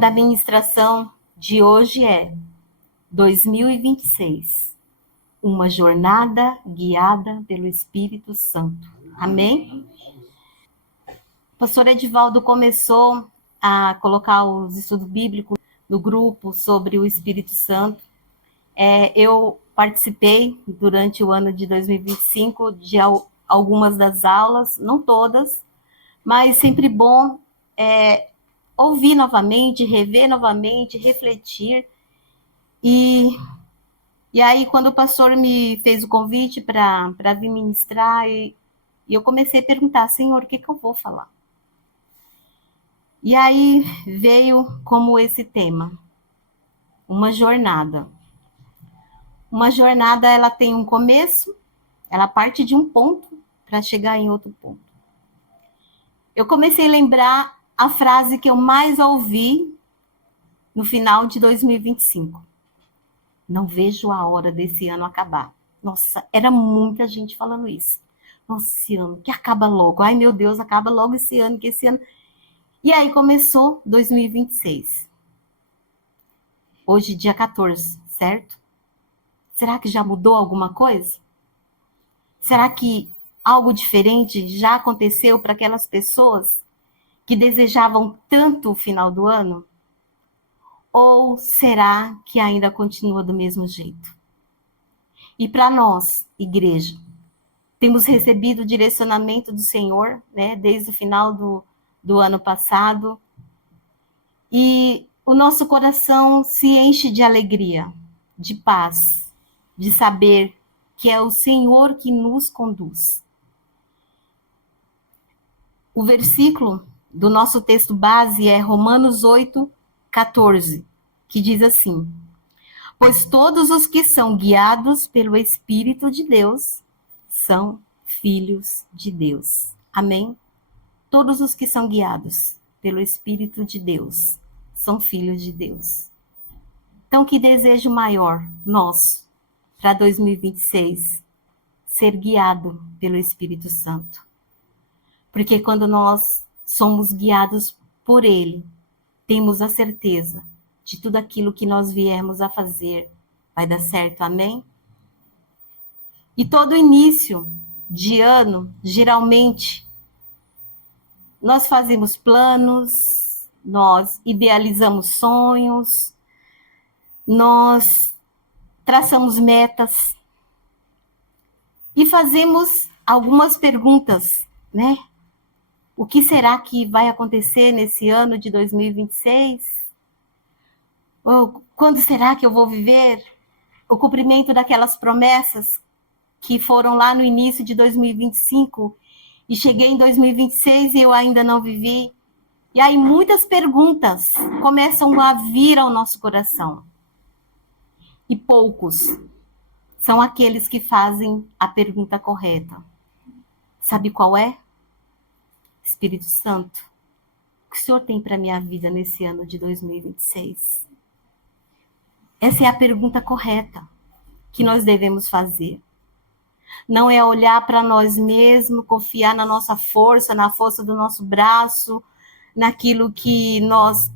da ministração de hoje é 2026, uma jornada guiada pelo Espírito Santo. Amém? O pastor Edivaldo começou a colocar os estudos bíblicos no grupo sobre o Espírito Santo. Eu participei durante o ano de 2025 de algumas das aulas, não todas, mas sempre bom ouvir novamente, rever novamente, refletir. E aí, quando o pastor me fez o convite para vir ministrar, e eu comecei a perguntar, Senhor, o que eu vou falar? E aí veio como esse tema, uma jornada. Uma jornada, ela tem um começo, ela parte de um ponto para chegar em outro ponto. Eu comecei a lembrar a frase que eu mais ouvi no final de 2025. Não vejo a hora desse ano acabar. Nossa, era muita gente falando isso. Nossa, esse ano, que acaba logo. Ai, meu Deus, acaba logo esse ano, que esse ano... E aí começou 2026. Hoje, dia 14, certo? Será que já mudou alguma coisa? Será que algo diferente já aconteceu para aquelas pessoas que desejavam tanto o final do ano? Ou será que ainda continua do mesmo jeito? E para nós, igreja, temos recebido o direcionamento do Senhor, né, desde o final do ano passado, e o nosso coração se enche de alegria, de paz, de saber que é o Senhor que nos conduz. O versículo do nosso texto base é Romanos 8:14, que diz assim: pois todos os que são guiados pelo Espírito de Deus são filhos de Deus. Amém? Todos os que são guiados pelo Espírito de Deus são filhos de Deus. Então, que desejo maior nosso para 2026? Ser guiado pelo Espírito Santo. Porque quando nós somos guiados por Ele, temos a certeza de tudo aquilo que nós viemos a fazer vai dar certo, amém? E todo início de ano, geralmente, nós fazemos planos, nós idealizamos sonhos, nós traçamos metas e fazemos algumas perguntas, né? O que será que vai acontecer nesse ano de 2026? Ou quando será que eu vou viver o cumprimento daquelas promessas que foram lá no início de 2025 e cheguei em 2026 e eu ainda não vivi? E aí muitas perguntas começam a vir ao nosso coração. E poucos são aqueles que fazem a pergunta correta. Sabe qual é? Espírito Santo, o que o Senhor tem para a minha vida nesse ano de 2026? Essa é a pergunta correta que nós devemos fazer. Não é olhar para nós mesmos, confiar na nossa força, na força do nosso braço, naquilo que nós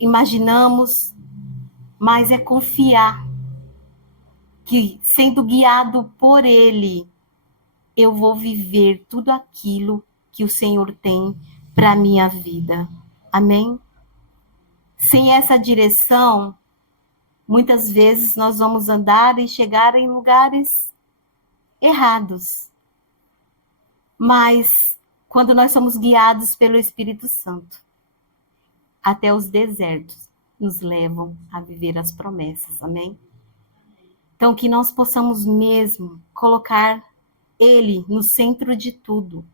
imaginamos, mas é confiar que, sendo guiado por Ele, eu vou viver tudo aquilo que o Senhor tem para a minha vida. Amém? Sem essa direção, muitas vezes nós vamos andar e chegar em lugares errados. Mas, quando nós somos guiados pelo Espírito Santo, até os desertos nos levam a viver as promessas. Amém? Então, que nós possamos mesmo colocar Ele no centro de tudo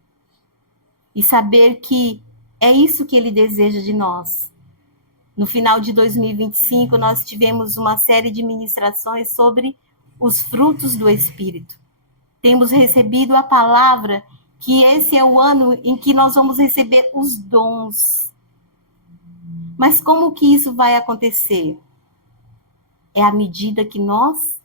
e saber que é isso que Ele deseja de nós. No final de 2025, nós tivemos uma série de ministrações sobre os frutos do Espírito. Temos recebido a palavra que esse é o ano em que nós vamos receber os dons. Mas como que isso vai acontecer? É à medida que nós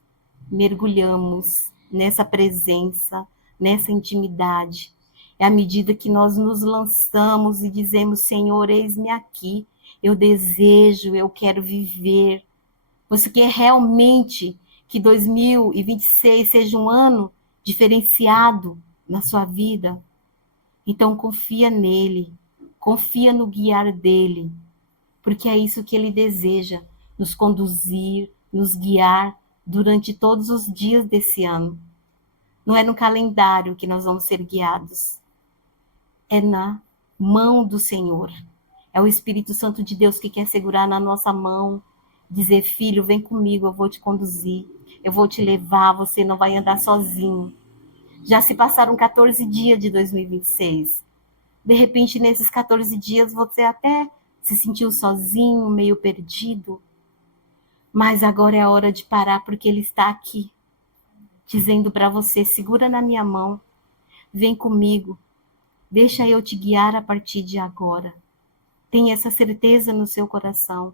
mergulhamos nessa presença, nessa intimidade. É à medida que nós nos lançamos e dizemos, Senhor, eis-me aqui. Eu desejo, eu quero viver. Você quer realmente que 2026 seja um ano diferenciado na sua vida? Então confia nele, confia no guiar dele, porque é isso que ele deseja, nos conduzir, nos guiar durante todos os dias desse ano. Não é no calendário que nós vamos ser guiados, é na mão do Senhor. É o Espírito Santo de Deus que quer segurar na nossa mão, dizer: filho, vem comigo, eu vou te conduzir, eu vou te levar, você não vai andar sozinho. Já se passaram 14 dias de 2026. De repente, nesses 14 dias, você até se sentiu sozinho, meio perdido. Mas agora é a hora de parar, porque Ele está aqui, dizendo para você: segura na minha mão, vem comigo, deixa eu te guiar a partir de agora. Tenha essa certeza no seu coração.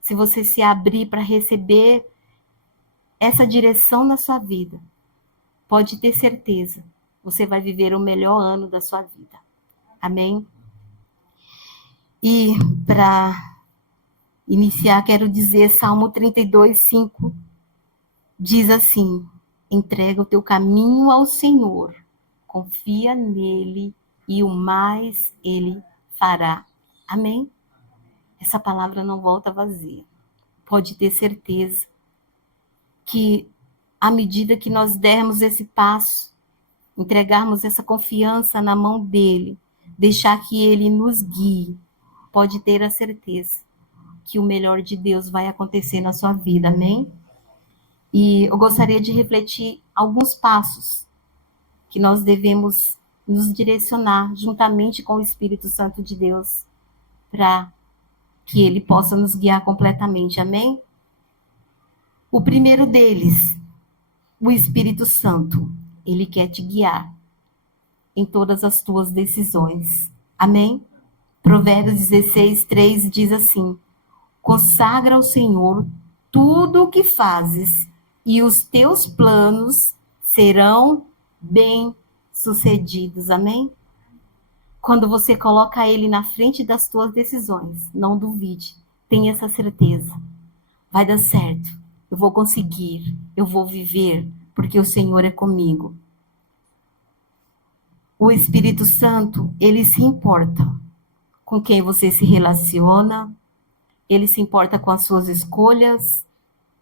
Se você se abrir para receber essa direção na sua vida, pode ter certeza, você vai viver o melhor ano da sua vida. Amém? E para iniciar, quero dizer, Salmo 32, 5, diz assim: entrega o teu caminho ao Senhor, confia nele e o mais ele fará. Amém? Essa palavra não volta vazia. Pode ter certeza que, à medida que nós dermos esse passo, entregarmos essa confiança na mão dele, deixar que ele nos guie, pode ter a certeza que o melhor de Deus vai acontecer na sua vida, amém? E eu gostaria de refletir alguns passos que nós devemos nos direcionar juntamente com o Espírito Santo de Deus para que ele possa nos guiar completamente, amém? O primeiro deles, o Espírito Santo, ele quer te guiar em todas as tuas decisões, amém? Provérbios 16, 3 diz assim: consagra ao Senhor tudo o que fazes, e os teus planos serão bem-sucedidos. Amém? Quando você coloca ele na frente das tuas decisões, não duvide, tenha essa certeza. Vai dar certo, eu vou conseguir, eu vou viver, porque o Senhor é comigo. O Espírito Santo, ele se importa com quem você se relaciona, ele se importa com as suas escolhas,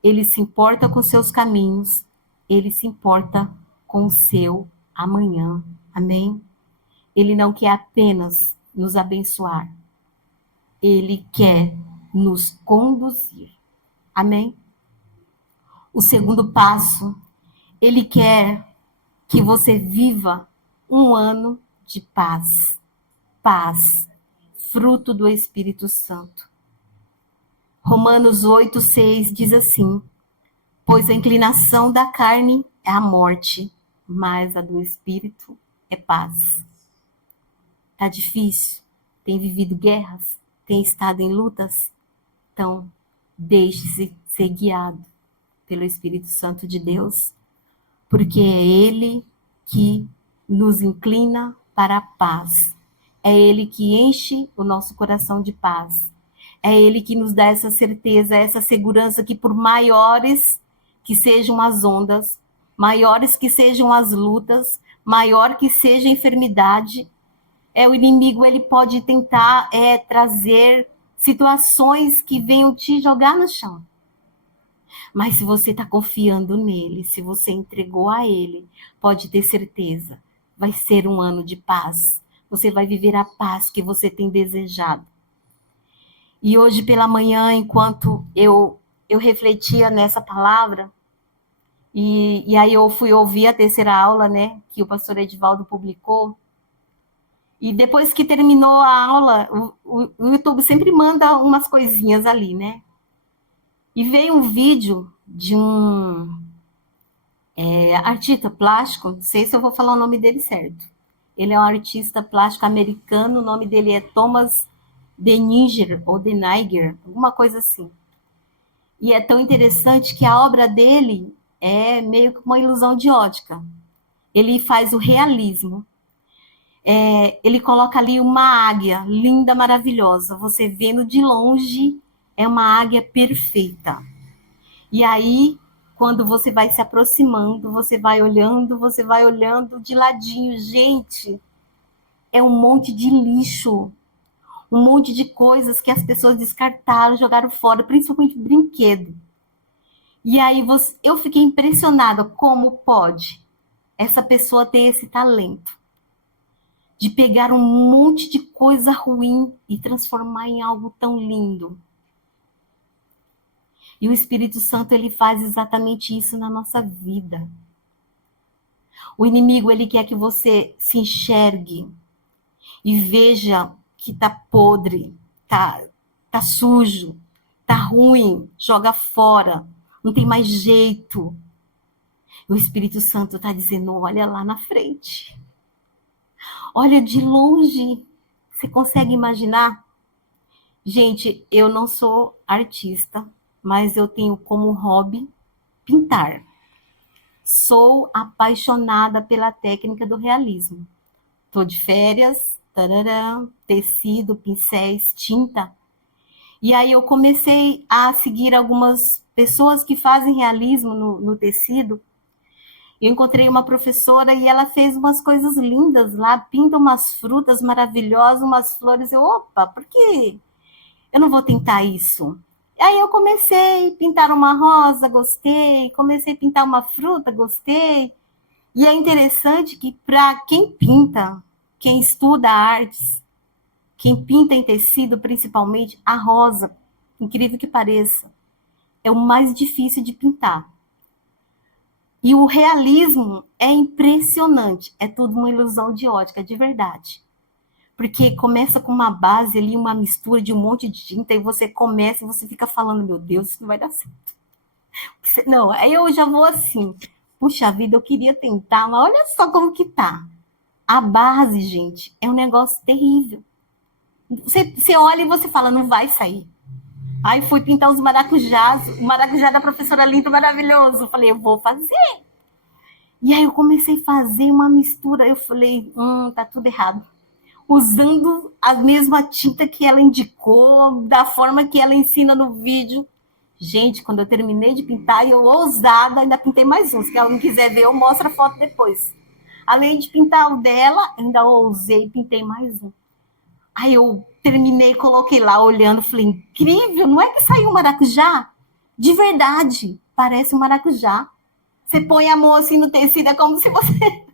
ele se importa com seus caminhos, ele se importa com o seu amanhã. Amém? Ele não quer apenas nos abençoar, ele quer nos conduzir. Amém? O segundo passo, ele quer que você viva um ano de paz. Paz, fruto do Espírito Santo. Romanos 8, 6 diz assim: pois a inclinação da carne é a morte, mas a do Espírito é paz. Tá difícil? Tem vivido guerras? Tem estado em lutas? Então, deixe-se ser guiado pelo Espírito Santo de Deus, porque é Ele que nos inclina para a paz. É Ele que enche o nosso coração de paz. É Ele que nos dá essa certeza, essa segurança que por maiores que sejam as ondas, maiores que sejam as lutas, maior que seja a enfermidade, o inimigo ele pode tentar trazer situações que venham te jogar no chão. Mas se você está confiando nele, se você entregou a ele, pode ter certeza, vai ser um ano de paz. Você vai viver a paz que você tem desejado. E hoje pela manhã, enquanto eu refletia nessa palavra, e aí eu fui ouvir a terceira aula, né, que o pastor Edivaldo publicou, e depois que terminou a aula, o YouTube sempre manda umas coisinhas ali, né? E veio um vídeo de um artista plástico, não sei se eu vou falar o nome dele certo. Ele é um artista plástico americano, o nome dele é Thomas Deniger, ou Deniger, alguma coisa assim. E é tão interessante que a obra dele é meio que uma ilusão de ótica. Ele faz o realismo. Ele coloca ali uma águia linda, maravilhosa. Você vendo de longe, é uma águia perfeita. E aí, quando você vai se aproximando, você vai olhando de ladinho. Gente, é um monte de lixo, um monte de coisas que as pessoas descartaram, jogaram fora, principalmente brinquedo. E aí eu fiquei impressionada como pode essa pessoa ter esse talento de pegar um monte de coisa ruim e transformar em algo tão lindo. E o Espírito Santo, ele faz exatamente isso na nossa vida. O inimigo, ele quer que você se enxergue e veja que tá podre, tá sujo, tá ruim, joga fora, não tem mais jeito. O Espírito Santo está dizendo, olha lá na frente. Olha de longe. Você consegue imaginar? Gente, eu não sou artista, mas eu tenho como hobby pintar. Sou apaixonada pela técnica do realismo. Estou de férias, tarará, tecido, pincéis, tinta. E aí eu comecei a seguir algumas pessoas que fazem realismo no tecido. Eu encontrei uma professora e ela fez umas coisas lindas lá, pinta umas frutas maravilhosas, umas flores. Eu, opa, por que eu não vou tentar isso? E aí eu comecei a pintar uma rosa, gostei. Comecei a pintar uma fruta, gostei. E é interessante que para quem pinta, quem estuda artes, quem pinta em tecido, principalmente, a rosa, incrível que pareça, é o mais difícil de pintar. E o realismo é impressionante, é tudo uma ilusão de ótica, de verdade. Porque começa com uma base ali, uma mistura de um monte de tinta, e você começa e você fica falando, meu Deus, isso não vai dar certo. Não, aí eu já vou assim, puxa vida, eu queria tentar, mas olha só como que tá. A base, gente, é um negócio terrível. Você olha e você fala, não vai sair. Aí fui pintar os maracujás, o maracujá da professora Linda, maravilhoso. Falei, eu vou fazer. E aí eu comecei a fazer uma mistura. Eu falei, tá tudo errado. Usando a mesma tinta que ela indicou, da forma que ela ensina no vídeo. Gente, quando eu terminei de pintar, eu ousada, ainda pintei mais uns. Se ela não quiser ver, eu mostro a foto depois. Além de pintar o dela, ainda ousei e pintei mais um. Aí eu terminei, coloquei lá, olhando, falei, incrível, não é que saiu um maracujá? De verdade, parece um maracujá. Você põe a mão assim no tecido, é como se você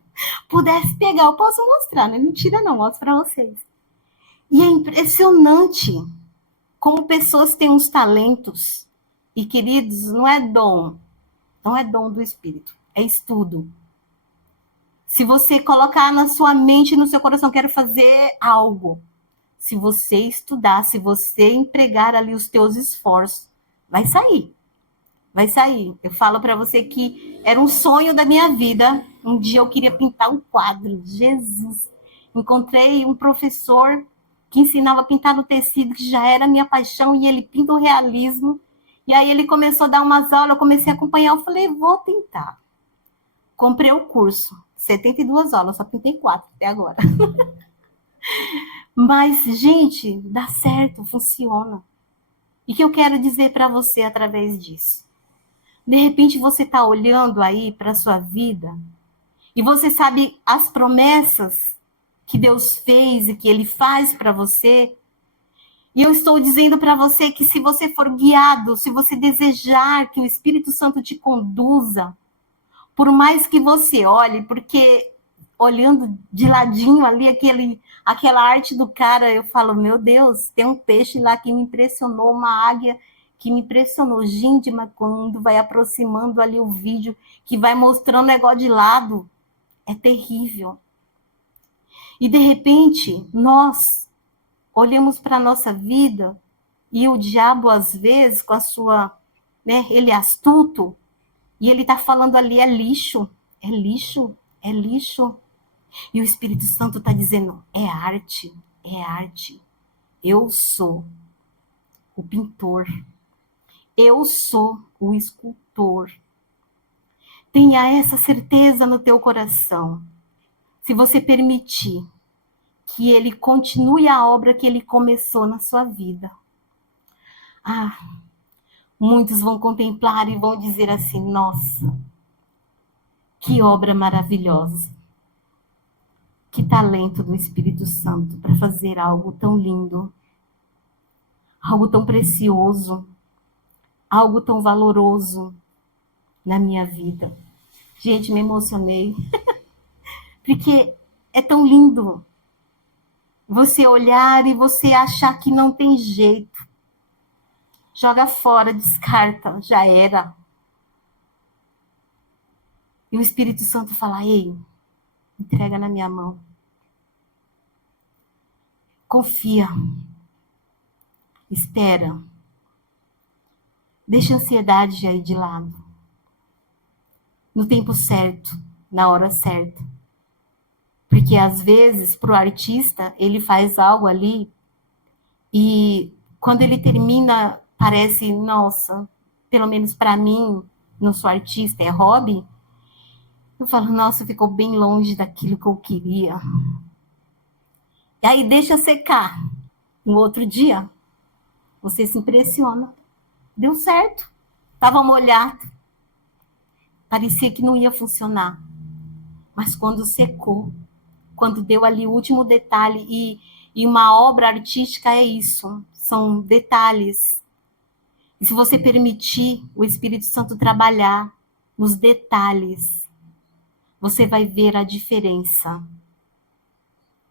pudesse pegar. Eu posso mostrar, não é mentira não, mostro para vocês. E é impressionante como pessoas têm uns talentos. E, queridos, não é dom do Espírito, é estudo. Se você colocar na sua mente e no seu coração, quero fazer algo, se você estudar, se você empregar ali os teus esforços, vai sair. Vai sair. Eu falo para você que era um sonho da minha vida. Um dia eu queria pintar um quadro. Jesus. Encontrei um professor que ensinava a pintar no tecido, que já era minha paixão, e ele pinta o realismo. E aí ele começou a dar umas aulas, eu comecei a acompanhar, eu falei, vou tentar. Comprei o curso, 72 aulas, só pintei 4 até agora. Mas, gente, dá certo, funciona. E o que eu quero dizer para você através disso? De repente você está olhando aí para a sua vida e você sabe as promessas que Deus fez e que Ele faz para você. E eu estou dizendo para você que se você for guiado, se você desejar que o Espírito Santo te conduza, por mais que você olhe, porque olhando de ladinho ali aquela arte do cara, eu falo, meu Deus, tem um peixe lá que me impressionou, uma águia que me impressionou. Gente, mas quando vai aproximando ali o vídeo, que vai mostrando o negócio de lado, é terrível. E de repente, nós olhamos para a nossa vida e o diabo, às vezes, com a sua, né, ele é astuto, e ele está falando ali, é lixo, é lixo, é lixo. E o Espírito Santo está dizendo, é arte, é arte. Eu sou o pintor. Eu sou o escultor. Tenha essa certeza no teu coração. Se você permitir, que ele continue a obra que ele começou na sua vida. Muitos vão contemplar e vão dizer assim: nossa, que obra maravilhosa. Que talento do Espírito Santo para fazer algo tão lindo, algo tão precioso, algo tão valoroso na minha vida. Gente, me emocionei. Porque é tão lindo você olhar e você achar que não tem jeito. Joga fora, descarta, já era. E o Espírito Santo fala: ei, entrega na minha mão. Confia. Espera. Deixa a ansiedade aí de lado. No tempo certo, na hora certa. Porque às vezes, para o artista, ele faz algo ali e quando ele termina, parece, nossa, pelo menos para mim, não sou artista, é hobby. Eu falo, nossa, ficou bem longe daquilo que eu queria. E aí deixa secar. No outro dia, você se impressiona. Deu certo. Estava molhado. Parecia que não ia funcionar. Mas quando secou, quando deu ali o último detalhe, e uma obra artística é isso, são detalhes. E se você permitir o Espírito Santo trabalhar nos detalhes, você vai ver a diferença.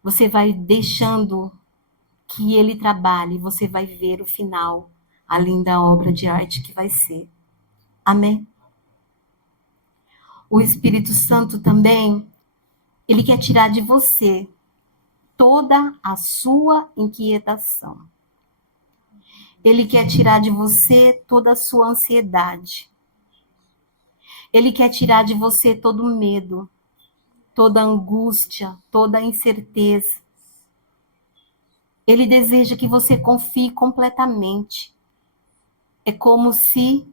Você vai deixando que ele trabalhe, você vai ver o final, a linda obra de arte que vai ser. Amém? O Espírito Santo também, ele quer tirar de você toda a sua inquietação. Ele quer tirar de você toda a sua ansiedade. Ele quer tirar de você todo o medo, toda a angústia, toda a incerteza. Ele deseja que você confie completamente. É como se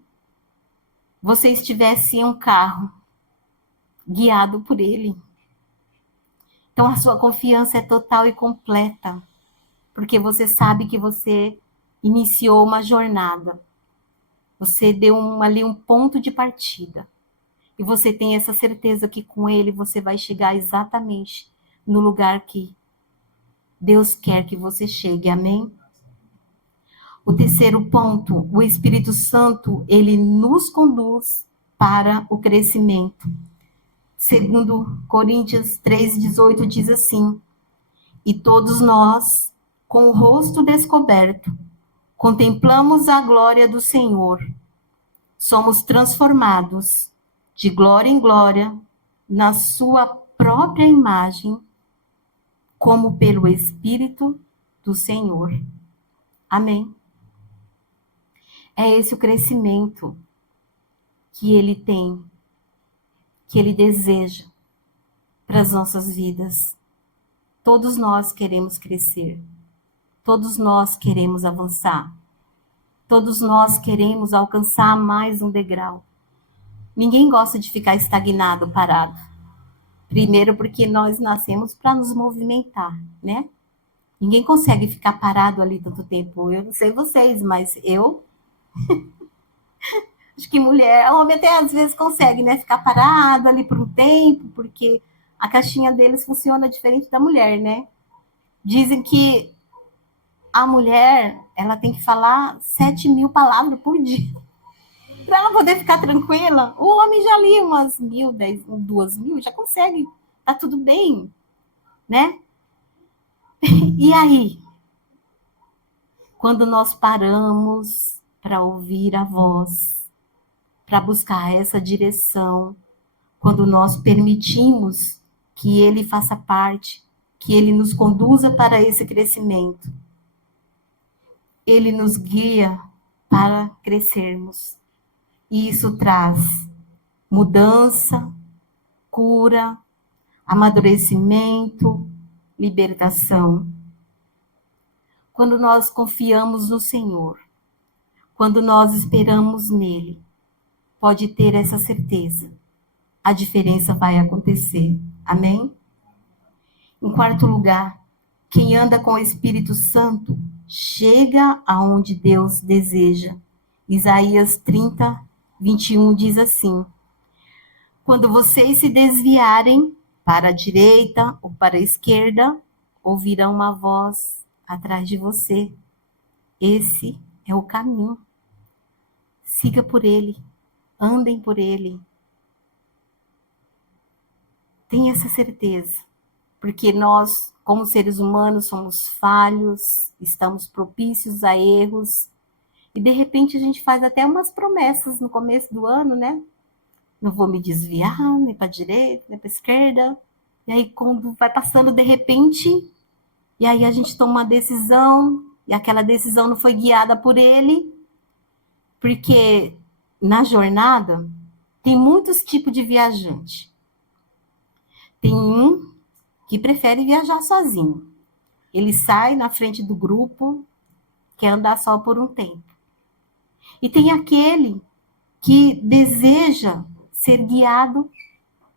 você estivesse em um carro, guiado por ele. Então a sua confiança é total e completa, porque você sabe que você iniciou uma jornada. Você deu ali um ponto de partida. E você tem essa certeza que com ele você vai chegar exatamente no lugar que Deus quer que você chegue. Amém? O terceiro ponto, o Espírito Santo, ele nos conduz para o crescimento. Segundo Coríntios 3,18 diz assim: e todos nós, com o rosto descoberto, contemplamos a glória do Senhor. Somos transformados de glória em glória na sua própria imagem, como pelo Espírito do Senhor. Amém? É esse o crescimento que ele tem, que ele deseja para as nossas vidas. Todos nós queremos crescer. Todos nós queremos avançar. Todos nós queremos alcançar mais um degrau. Ninguém gosta de ficar estagnado, parado. Primeiro porque nós nascemos para nos movimentar, né? Ninguém consegue ficar parado ali tanto tempo. Eu não sei vocês, mas eu acho que mulher, homem até às vezes consegue, né? Ficar parado ali por um tempo, porque a caixinha deles funciona diferente da mulher, né? Dizem que a mulher, ela tem que falar 7.000 palavras por dia para ela poder ficar tranquila. O homem já lia umas 1.000, 2.000, já consegue, tá tudo bem, né? E aí, quando nós paramos para ouvir a voz, para buscar essa direção, quando nós permitimos que ele faça parte, que ele nos conduza para esse crescimento, ele nos guia para crescermos. E isso traz mudança, cura, amadurecimento, libertação. Quando nós confiamos no Senhor, quando nós esperamos nele, pode ter essa certeza. A diferença vai acontecer. Amém? Em quarto lugar, Quem anda com o Espírito Santo chega aonde Deus deseja. Isaías 30, 21 diz assim: quando vocês se desviarem para a direita ou para a esquerda, ouvirão uma voz atrás de você. Esse é o caminho. Siga por ele, andem por ele. Tenha essa certeza, porque nós, como seres humanos, somos falhos, estamos propícios a erros, e de repente a gente faz até umas promessas no começo do ano, né? Não vou me desviar, nem para a direita, nem para a esquerda. E aí, quando vai passando de repente, e aí a gente toma uma decisão, e aquela decisão não foi guiada por ele, porque na jornada tem muitos tipos de viajante. Tem um que prefere viajar sozinho. Ele sai na frente do grupo, quer andar só por um tempo. E tem aquele que deseja ser guiado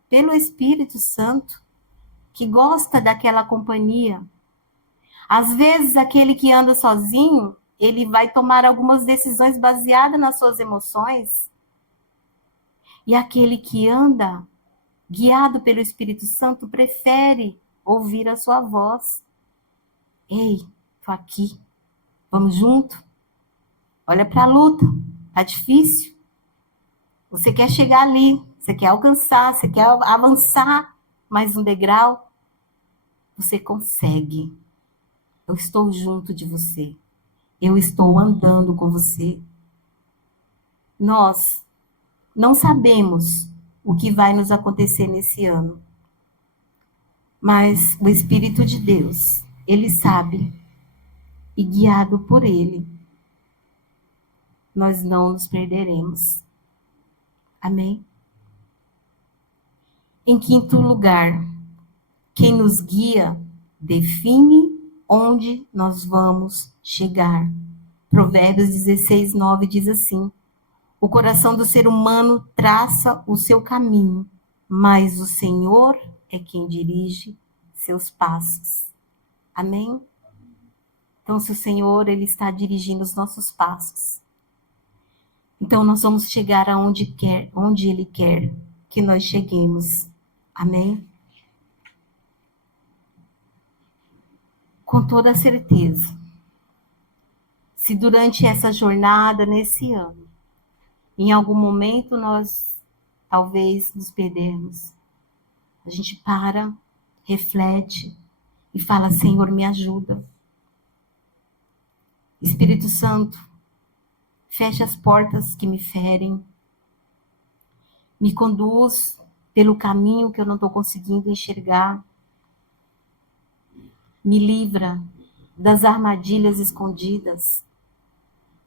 pelo Espírito Santo, que gosta daquela companhia. Às vezes, aquele que anda sozinho, ele vai tomar algumas decisões baseadas nas suas emoções. E aquele que anda guiado pelo Espírito Santo prefere ouvir a sua voz. Ei, tô aqui. Vamos junto? Olha para a luta. Tá difícil? Você quer chegar ali, você quer alcançar, você quer avançar mais um degrau? Você consegue. Eu estou junto de você. Eu estou andando com você. Nós não sabemos o que vai nos acontecer nesse ano. Mas o Espírito de Deus, ele sabe. E guiado por ele, nós não nos perderemos. Amém? Em quinto lugar, quem nos guia define onde nós vamos chegar. Provérbios 16, 9 diz assim: o coração do ser humano traça o seu caminho, mas o Senhor é quem dirige seus passos. Amém? Então, se o Senhor, ele está dirigindo os nossos passos, então nós vamos chegar aonde onde ele quer que nós cheguemos. Amém? Com toda certeza. Se durante essa jornada, nesse ano, em algum momento nós talvez nos perdermos, a gente para, reflete e fala: Senhor, me ajuda. Espírito Santo, feche as portas que me ferem, me conduz pelo caminho que eu não estou conseguindo enxergar, me livra das armadilhas escondidas,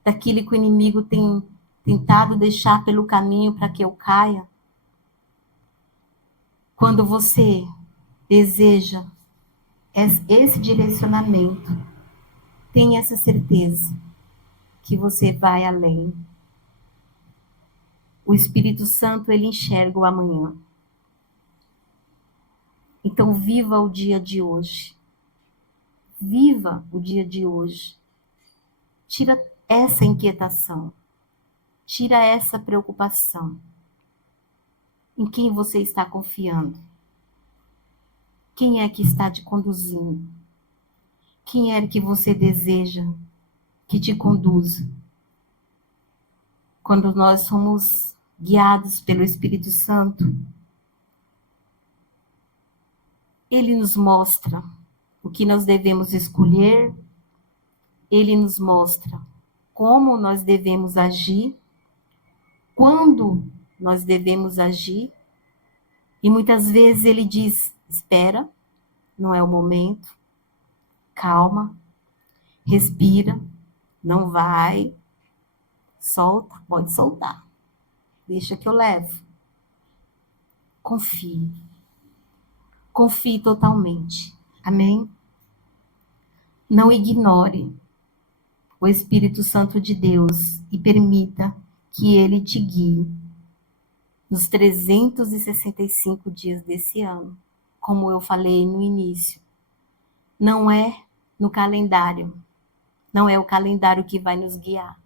daquilo que o inimigo tem tentado deixar pelo caminho para que eu caia. Quando você deseja esse direcionamento, tenha essa certeza que você vai além. O Espírito Santo, ele enxerga o amanhã. Então, viva o dia de hoje. Viva o dia de hoje. Tira essa inquietação. Tira essa preocupação. Em quem você está confiando? Quem é que está te conduzindo? Quem é que você deseja que te conduza? Quando nós somos guiados pelo Espírito Santo, ele nos mostra o que nós devemos escolher, ele nos mostra como nós devemos agir, quando nós devemos agir, e muitas vezes ele diz: espera, não é o momento, calma, respira, não vai, solta, pode soltar, deixa que eu levo. Confie. Confie totalmente. Amém? Não ignore o Espírito Santo de Deus e permita que ele te guie nos 365 dias desse ano. Como eu falei no início, não é no calendário, não é o calendário que vai nos guiar.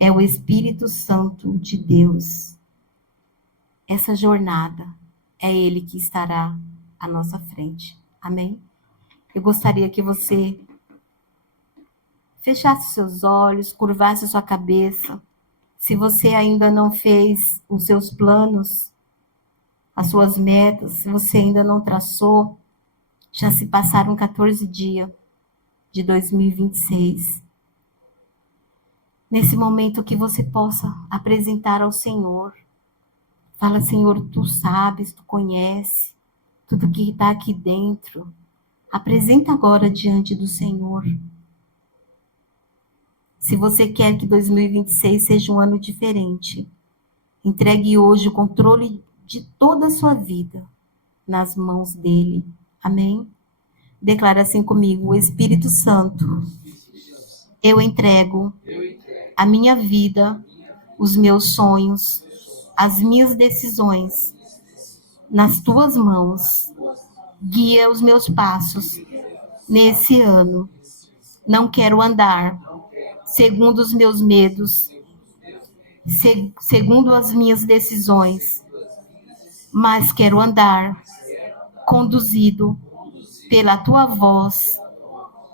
É o Espírito Santo de Deus. Essa jornada é Ele que estará à nossa frente. Amém? Eu gostaria que você fechasse seus olhos, curvasse sua cabeça. Se você ainda não fez os seus planos, as suas metas, se você ainda não traçou, já se passaram 14 dias de 2026. Nesse momento que você possa apresentar ao Senhor. Fala, Senhor, tu sabes, tu conhece tudo que está aqui dentro. Apresenta agora diante do Senhor. Se você quer que 2026 seja um ano diferente, entregue hoje o controle de toda a sua vida nas mãos dele. Amém? Declara assim comigo: o Espírito Santo, eu entrego a minha vida, os meus sonhos, as minhas decisões nas tuas mãos. Guia os meus passos nesse ano. Não quero andar segundo os meus medos, segundo as minhas decisões, mas quero andar conduzido pela tua voz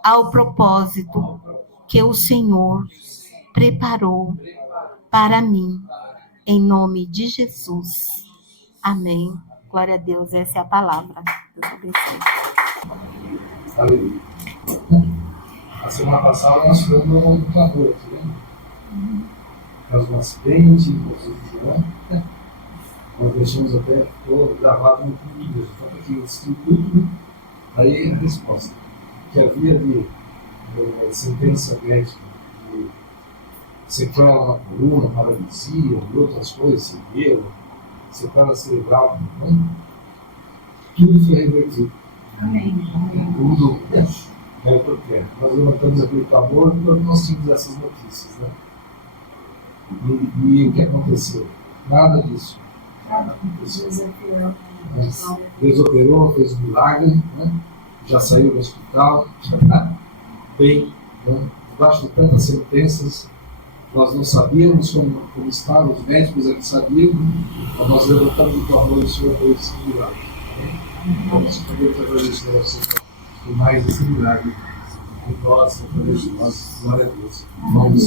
ao propósito que o Senhor preparou para mim, em nome de Jesus. Amém. Glória a Deus, essa é a palavra. Deus abençoe. Aleluia. A semana passada nós fomos no computador, né? Nós umas pentes, né? Nós deixamos até todo gravado no computador. Então, aqui o tudo, aí a resposta. Que havia de sentença médica de sequela na coluna, paralisia e outras coisas, cegueira, sequela cerebral, né? Tudo foi revertido. Amém. Tudo é o que eu quero. Nós levantamos aquele clamor quando nós tínhamos essas notícias, né? E o que aconteceu? Nada disso. Nada aconteceu. Deus operou, fez um milagre, né? Já saiu do hospital, já está bem, né? Debaixo de tantas sentenças, nós não sabíamos como estavam, os médicos aqui sabiam, mas nós levantamos o clamor e o Senhor fez esse milagre. Vamos poder agradecer a você por mais esse milagre que nós, através de nós, glória a Deus. Vamos.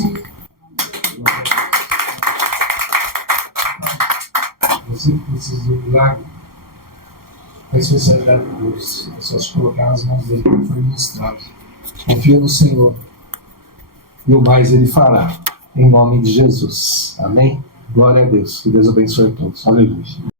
Você que precisa de um milagre, a especialidade de Deus é só se colocar nas mãos dele, como foi ministrado. Confia no Senhor e o mais ele fará, em nome de Jesus. Amém? Glória a Deus. Que Deus abençoe a todos. Aleluia.